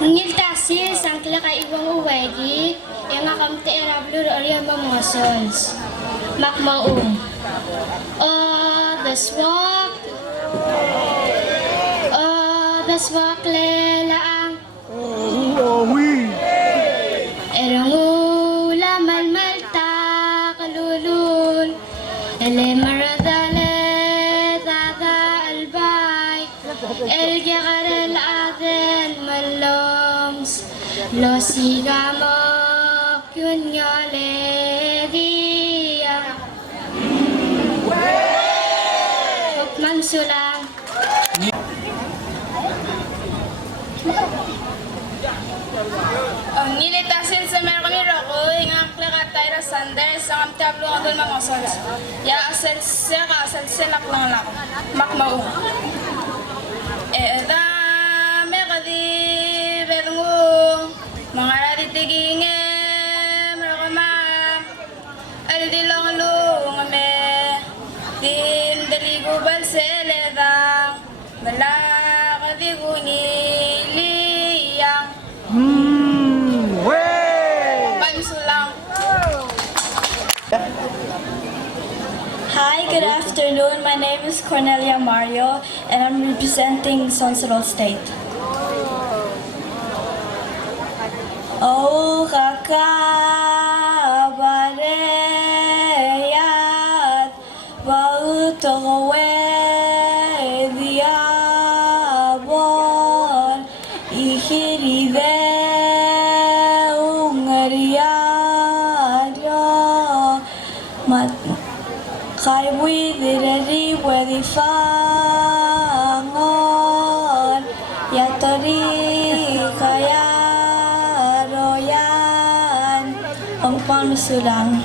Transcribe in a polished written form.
Ngil tasil sangkla ka ibang uwegi, yang akam te erablur orya mamosons. Makmaum. The swak. The swak lelaang. Erangu lamal malta kalulul. Ele maradale tata albay. El jagarel aden maloms. Lo sigamo yun nyole dia. Hukman sulang. Ang nilitasin sa meron kami roko, ingak lakatay ra sander sa kam tablo adol mga osons. Ya asel selak lang lak. Makmao. Da me kadi berungu mga raditigingge merakama. Aldi lang lu ngame. Dim daligo balseledang. Bala kadi guniliyang. Pansulang. Hi, good afternoon. My name is Cornelia Mario, and I'm representing Sonsorol State. Oh, kakabareyat, bautowe diabon, ihiride ungariario, mat. Kai widireri wedi fangon yatori kaya royan ong pansulang.